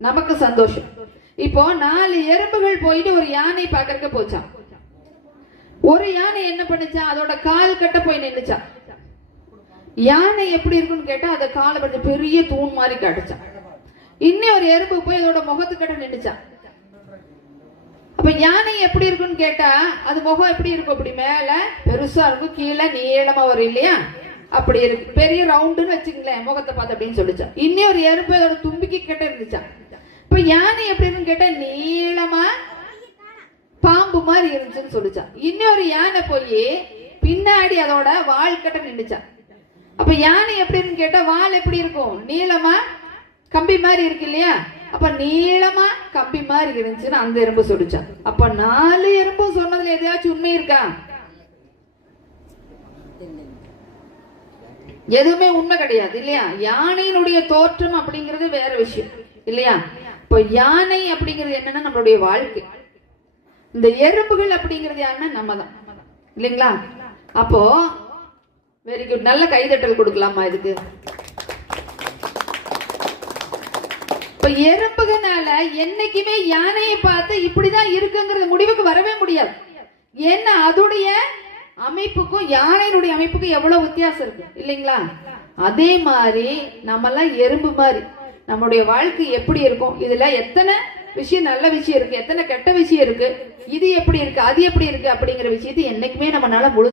நமக்கு சந்தோஷம். இப்போ 4 எறும்புகள் போயிட்டு ஒரு யானை பாக்கறதுக்கு போச்சான். ஒரு யானை என்ன பண்ணுச்சான், அதோட கால் கட்ட போய் நின்னுச்சான். யானை எப்படி இருக்குன்னு கேட்டா அத காலை பத்தி பெரிய தூண் மாதிரி காட்டுச்சான். இன்னும் ஒரு எறும்பு போய் அதோட முகத்துக்கிட்ட நின்னுச்சான். அப்ப யானை எப்படி இருக்குன்னு கேட்டா அது முகம் எப்படி இருக்கும், அப்படி மேல பெருசா இருக்கும், கீழே நீளமா வரும் இல்லையா, அப்படி இருக்கு, பெரிய ரவுண்டுன்னு வச்சுங்களேன் முகத்தை பார்த்து அப்படின்னு சொல்லிச்சான். இன்னும் ஒரு எறும்பு அதோட தும்பிக்கை கிட்ட இருந்துச்சான். இப்ப யானை எப்படி இருக்குன்னு கேட்டா நீளமா பாம்பு மாதிரி இருந்துச்சுன்னு சொல்லிச்சான். இன்னொரு யானை போய் பின்னாடி அதோட வால் கட்ட நின்றுச்சான். அப்ப யானை எப்படின்னு கேட்டா வால் எப்படி இருக்கும், நீளமா கம்பி மாதிரி இருக்கு இல்லையா, அப்ப நீளமா கம்பி மாதிரி இருந்துச்சுன்னு அந்த எறும்பு சொல்லிச்சான். அப்ப 4 எறும்பு சொன்னதுல எதையாச்சும் உண்மை இருக்கா? எதுவுமே உண்மை கிடையாது இல்லையா. யானையினுடைய தோற்றம் அப்படிங்கிறது வேற விஷயம் இல்லையா. இப்ப யானை அப்படிங்கிறது என்னன்னா நம்மளுடைய வாழ்க்கை, இந்த எறும்புகள் அப்படிங்கிறது யாருன்னா நம்ம தான் இல்லைங்களா. அப்போ வெரி குட், நல்ல கைதட்டல் கொடுக்கலாமா இதுக்கு. இப்ப எறும்புகனால என்னைக்குமே யானையை பார்த்து இப்படிதான் இருக்குங்கிறது முடிவுக்கு வரவே முடியாது. ஏன்னா அதோடைய அமைப்புக்கும் யானையினுடைய அமைப்புக்கும் எவ்வளவு வித்தியாசம் இருக்கு இல்லைங்களா. அதே மாதிரி நம்மெல்லாம் எறும்பு மாதிரி நம்மளுடைய வாழ்க்கை எப்படி இருக்கும், இதுல எத்தனை விஷயம் நல்ல விஷயம் இருக்கு, எத்தனை கெட்ட விஷயம் இருக்கு, இது எப்படி இருக்கு அது எப்படி இருக்கு அப்படிங்கிற விஷயத்தை என்னைக்குமே நம்மளால முழு